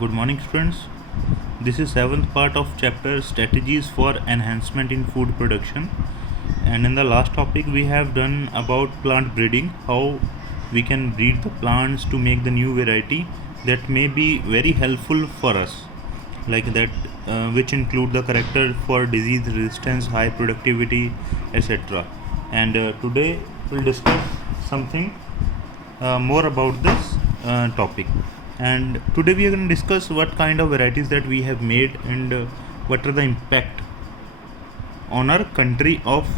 Good morning, students. This is seventh part of chapter strategies for enhancement in food production. And in the last topic, we have done about plant breeding, how we can breed the plants to make the new variety that may be very helpful for us, like that, which include the character for disease resistance, high productivity, etc. And today we'll discuss something more about this topic. And today we are going to discuss what kind of varieties that we have made and what are the impact on our country of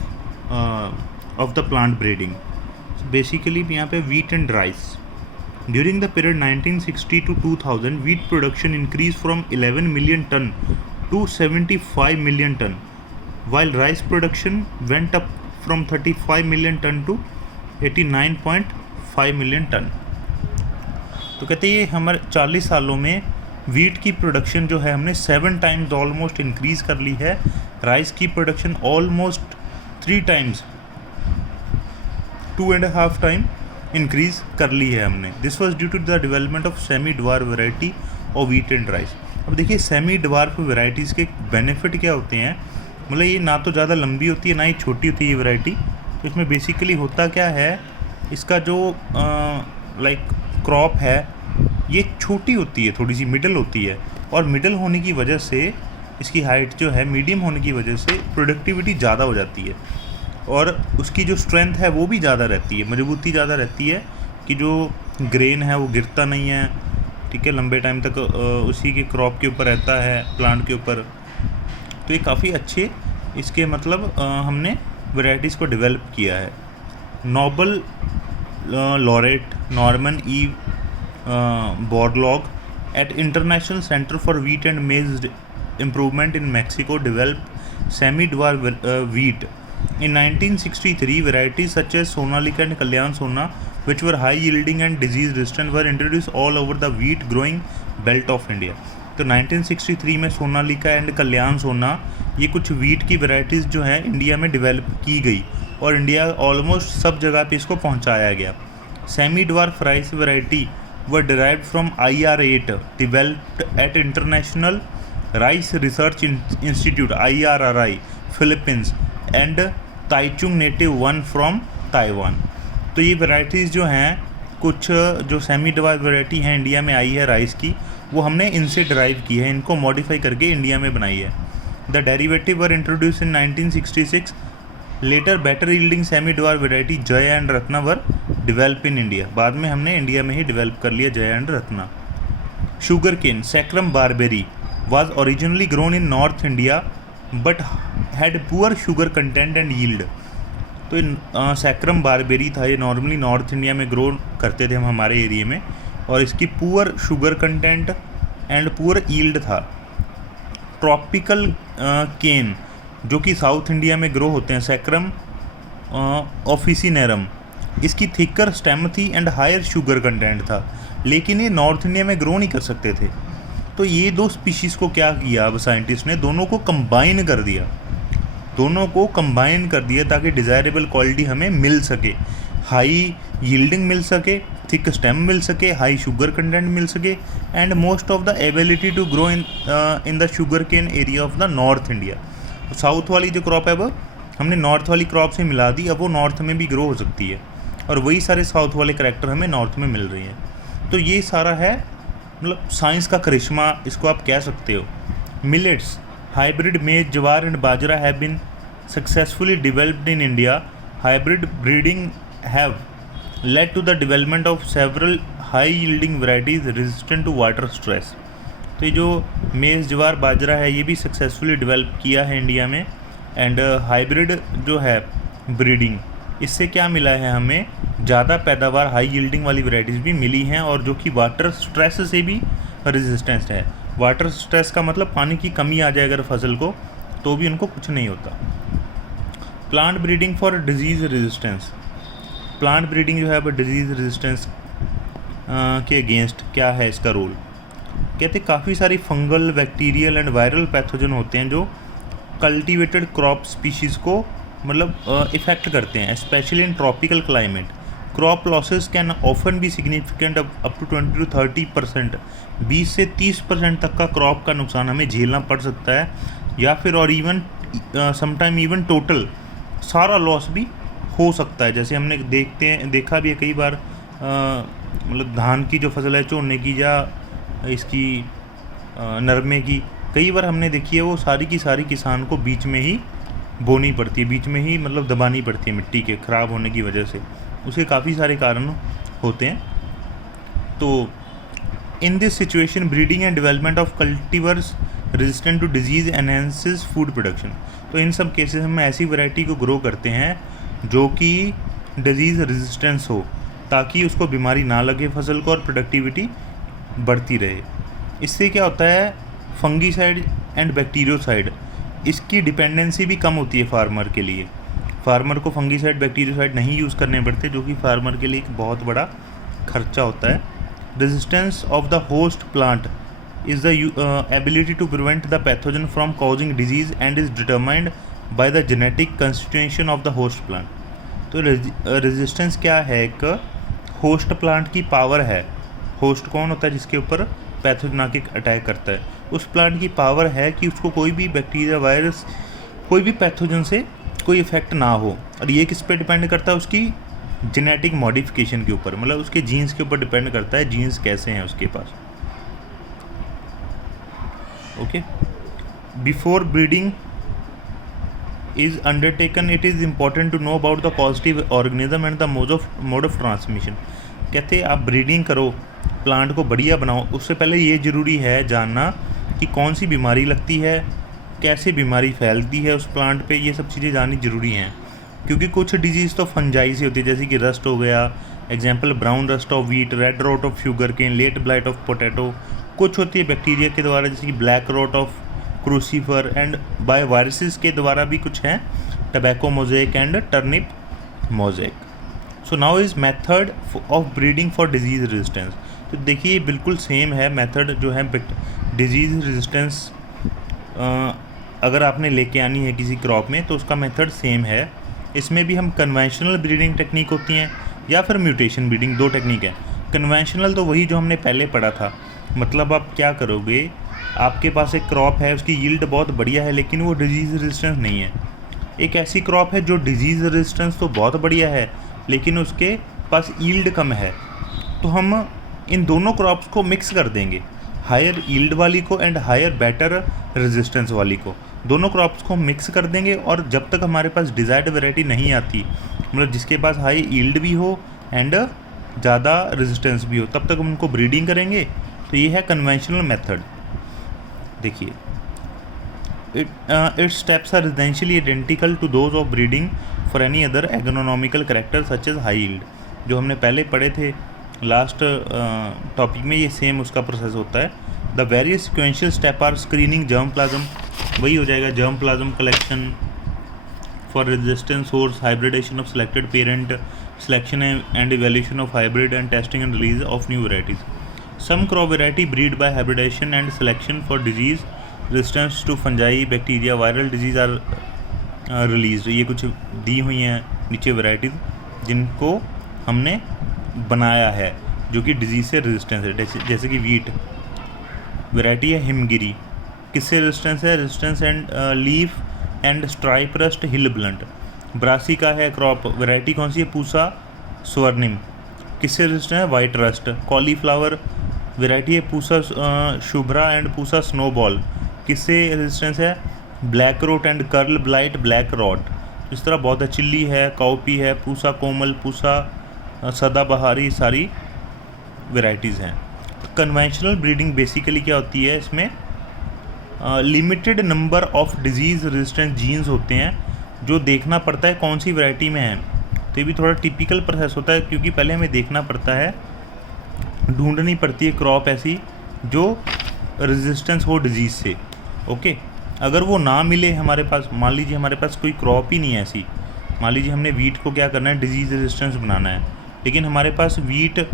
the plant breeding. So basically यहाँ पे wheat and rice. During the period 1960 to 2000, wheat production increased from 11 million ton to 75 million ton, while rice production went up from 35 million ton to 89.5 million ton. तो कहते हैं ये हमारे 40 सालों में wheat की प्रोडक्शन जो है हमने 7 टाइम्स ऑलमोस्ट इंक्रीज़ कर ली है, राइस की production almost 3 times 2.5 time increase कर ली है हमने. This was due to the development of semi dwarf variety of wheat and rice. अब देखिए सेमी ड्वार्फ वैरायटीज़ के बेनिफिट क्या होते हैं. मतलब ये ना तो ज़्यादा लंबी होती है ना ही छोटी होती है ये वैरायटी. तो इसमें बेसिकली होता क्या है, इसका जो क्रॉप है ये छोटी होती है, थोड़ी सी मिडल होती है, और मिडल होने की वजह से इसकी हाइट जो है मीडियम होने की वजह से प्रोडक्टिविटी ज़्यादा हो जाती है और उसकी जो स्ट्रेंथ है वो भी ज़्यादा रहती है, मजबूती ज़्यादा रहती है कि जो ग्रेन है वो गिरता नहीं है, ठीक है, लंबे टाइम तक उसी के क्रॉप के ऊपर रहता है, प्लांट के ऊपर. तो ये काफ़ी अच्छे इसके मतलब हमने वैरायटीज़ को डेवलप किया है. Nobel laureate Norman E. Borlaug at International Center for Wheat and Maize Improvement in Mexico developed semi-dwarf wheat. In 1963, varieties such as Sonalika and Kalyan Sona, which were high yielding and disease resistant, were introduced all over the wheat growing belt of India. तो 1963 में Sonalika and कल्याण सोना ये कुछ wheat की varieties जो हैं India में develop की गई और इंडिया ऑलमोस्ट सब जगह पे इसको पहुंचाया गया. Semi dwarf rice variety were derived from IR8 developed eight international rice research institute IRRI Philippines and Taichung native 1 from Taiwan. तो ये वैरायटीज़ जो हैं कुछ जो सेमी ड्वार्फ वैरायटी हैं इंडिया में आई है राइस की, वो हमने इनसे ड्राइव की है, इनको मॉडिफाई करके इंडिया में बनाई है. The derivative were introduced in 1966. Later better yielding semi dwarf variety Jaya and Ratna were develop in India. बाद में हमने इंडिया में ही डेवलप कर लिया Jaya and Ratna. Sugar cane saccharum barberi was originally grown in North India but had poor sugar content and yield. तो saccharum barberi था, ये normally North India में ग्रो करते थे हम हमारे एरिया में, और इसकी poor sugar content and poor yield था. ट्रॉपिकल केन जो कि साउथ इंडिया में ग्रो होते हैं, सैक्रम ऑफिसिनेरम, इसकी थिकर स्टेम थी एंड हायर शुगर कंटेंट था, लेकिन ये नॉर्थ इंडिया में ग्रो नहीं कर सकते थे. तो ये दो स्पीशीज़ को क्या किया अब साइंटिस्ट ने, दोनों को कंबाइन कर दिया ताकि डिज़ायरेबल क्वालिटी हमें मिल सके, हाई यील्डिंग मिल सके, थिक स्टेम मिल सके, हाई शुगर कंटेंट मिल सके, and most of the ability to grow in the sugar cane area of the North India. South वाली जो क्रॉप है वो हमने नॉर्थ वाली क्रॉप से मिला दी, अब वो नॉर्थ में भी ग्रो हो सकती है, और वही सारे साउथ वाले करैक्टर हमें नॉर्थ में मिल रही हैं. तो ये सारा है मतलब साइंस का करिश्मा, इसको आप कह सकते हो. Millets hybrid maize jowar and bajra have been successfully developed in India. Hybrid breeding have led to the development of several high yielding varieties resistant to water stress. तो ये जो मेज़ ज्वार बाजरा है ये भी सक्सेसफुली डेवलप किया है इंडिया में. एंड हाइब्रिड जो है ब्रीडिंग, इससे क्या मिला है हमें, ज़्यादा पैदावार हाई यील्डिंग वाली वैरायटीज़ भी मिली हैं, और जो कि वाटर स्ट्रेस से भी रेजिस्टेंस है. वाटर स्ट्रेस का मतलब पानी की कमी आ जाए अगर फसल को तो भी उनको कुछ नहीं होता. Plant breeding for disease resistance. Plant breeding जो है अब डिजीज़ रेजिस्टेंस के अगेंस्ट क्या है इसका रोल. कहते काफ़ी सारी fungal, bacterial and viral pathogen होते हैं जो कल्टीवेटेड क्रॉप स्पीशीज़ को मतलब इफ़ेक्ट करते हैं, specially in tropical climate. Crop losses can often भी सिग्निफिकेंट अप टू 20 to 30%, 20 से 30% तक का क्रॉप का नुकसान हमें झेलना पड़ सकता है, या फिर और इवन समटाइम इवन टोटल सारा लॉस भी हो सकता है। जैसे हमने देखा भी है कई बार, मतलब धान की जो फसल है चोने की या इसकी नरमे की, कई बार हमने देखी है वो सारी की सारी किसान को बीच में ही बोनी पड़ती है, बीच में ही मतलब दबानी पड़ती है मिट्टी के ख़राब होने की वजह से। उसके काफ़ी सारे कारण होते हैं। तो in this situation breeding and development of cultivars resistant to disease enhances food production. तो इन सब केसेस में ऐसी वैरायटी को ग्रो करते हैं जो कि डिजीज़ रेजिस्टेंस हो, ताकि उसको बीमारी ना लगे फसल को और प्रोडक्टिविटी बढ़ती रहे। इससे क्या होता है, फंगीसाइड एंड बैक्टीरियोसाइड, इसकी डिपेंडेंसी भी कम होती है फार्मर के लिए। फार्मर को फंगीसाइड बैक्टीरियोसाइड नहीं यूज़ करने पड़ते, जो कि फार्मर के लिए एक बहुत बड़ा खर्चा होता है। Resistance of the host plant is the ability to prevent the pathogen from causing disease and is determined by the genetic constitution of the host plant. तो रेजिस्टेंस क्या है, एक होस्ट प्लांट की पावर है। होस्ट कौन होता है, जिसके ऊपर पैथोजन आके अटैक करता है। उस प्लांट की पावर है कि उसको कोई भी बैक्टीरिया, वायरस, कोई भी पैथोजन से कोई इफेक्ट ना हो। और ये किस पे डिपेंड करता है, उसकी जेनेटिक मॉडिफिकेशन के ऊपर, मतलब उसके जीन्स के ऊपर डिपेंड करता है, जीन्स कैसे हैं उसके पास। Okay, before breeding is undertaken it is important to know about the causative organism and the mode of transmission। कहते हैं आप ब्रीडिंग करो, प्लांट को बढ़िया बनाओ, उससे पहले ये ज़रूरी है जानना कि कौन सी बीमारी लगती है, कैसे बीमारी फैलती है उस प्लांट पे, ये सब चीज़ें जाननी ज़रूरी हैं। क्योंकि कुछ डिजीज़ तो फंजाई से होती है, जैसे कि रस्ट हो गया, example brown rust of wheat, red rot of sugar cane, late blight of potato. कुछ होती है बैक्टीरिया के द्वारा, जैसे कि black rot of crucifer, and by viruses के द्वारा भी कुछ हैं, tobacco mosaic and turnip mosaic. So now is method of breeding for disease resistance. तो देखिए बिल्कुल सेम है मेथड जो है डिजीज़ रेजिस्टेंस अगर आपने लेके आनी है किसी क्रॉप में, तो उसका मेथड सेम है। इसमें भी हम कन्वेंशनल ब्रीडिंग टेक्निक होती हैं या फिर म्यूटेशन ब्रीडिंग, दो टेक्निक है। कन्वेंशनल तो वही जो हमने पहले पढ़ा था, मतलब आप क्या करोगे, आपके पास एक क्रॉप है, उसकी यील्ड बहुत बढ़िया है लेकिन वो डिजीज़ रेजिस्टेंस नहीं है। एक ऐसी क्रॉप है जो डिजीज़ रेजिस्टेंस तो बहुत बढ़िया है लेकिन उसके पास यील्ड कम है, तो हम इन दोनों क्रॉप्स को मिक्स कर देंगे, हायर यील्ड वाली को एंड हायर बेटर रेजिस्टेंस वाली को, दोनों क्रॉप्स को मिक्स कर देंगे। और जब तक हमारे पास डिज़ायर्ड वैरायटी नहीं आती, मतलब जिसके पास हाई यील्ड भी हो एंड ज़्यादा रेजिस्टेंस भी हो, तब तक हम उनको ब्रीडिंग करेंगे। तो ये है कन्वेंशनल मेथड। देखिए, its steps are residentially identical to those of breeding for any other agronomical character such as high yield. जो हमने पहले पढ़े थे लास्ट टॉपिक में, ये सेम उसका प्रोसेस होता है। The various sequential step are screening germplasm, वही हो जाएगा germplasm collection for resistance source, hybridisation of selected parent, selection and evaluation of hybrid and testing and release of new varieties. Some crop variety breed by hybridization and selection for disease resistance to fungi, bacteria, viral disease are released। ये कुछ दी हुई हैं नीचे varieties जिनको हमने बनाया है जो कि डिजीज़ से रेजिस्टेंस है। जैसे कि वीट वैरायटी है हिमगिरी, किससे रेजिस्टेंस है, resistance and leaf and stripe rust hill blunt. Brassica है क्रॉप वैरायटी, कौन सी है, पूसा स्वर्णिम, किससे रेजिस्टेंस है, वाइट रस्ट। कॉलीफ्लावर वैरायटी है पूसा शुभ्रा एंड पूसा स्नोबॉल, किससे रेजिस्टेंस है, black rot and curl blight black rot. इस तरह बहुत है, चिल्ली है, काउपी है, पूसा कोमल, पूसा सदाबहारी, सारी वैराइटीज़ हैं। कन्वेंशनल ब्रीडिंग बेसिकली क्या होती है, इसमें limited number of disease resistant genes होते हैं जो देखना पड़ता है कौन सी वैरायटी में है। तो ये भी थोड़ा टिपिकल प्रोसेस होता है, क्योंकि पहले हमें देखना पड़ता है, ढूंढनी पड़ती है क्रॉप ऐसी जो रेजिस्टेंस हो डिजीज़ से। ओके, अगर वो ना मिले हमारे पास, मान लीजिए हमारे पास कोई क्रॉप ही नहीं है ऐसी, मान लीजिए हमने वीट को क्या करना है, डिजीज़ रेजिस्टेंस बनाना है, लेकिन हमारे पास वीट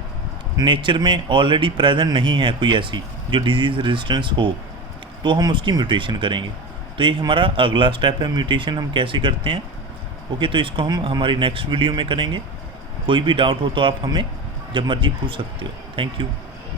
नेचर में ऑलरेडी प्रेजेंट नहीं है कोई ऐसी जो डिजीज़ रेजिस्टेंस हो, तो हम उसकी म्यूटेशन करेंगे। तो ये हमारा अगला स्टेप है, म्यूटेशन हम कैसे करते हैं। ओके, तो इसको हम हमारी नेक्स्ट वीडियो में करेंगे। कोई भी डाउट हो तो आप हमें जब मर्जी पूछ सकते हो। Thank you.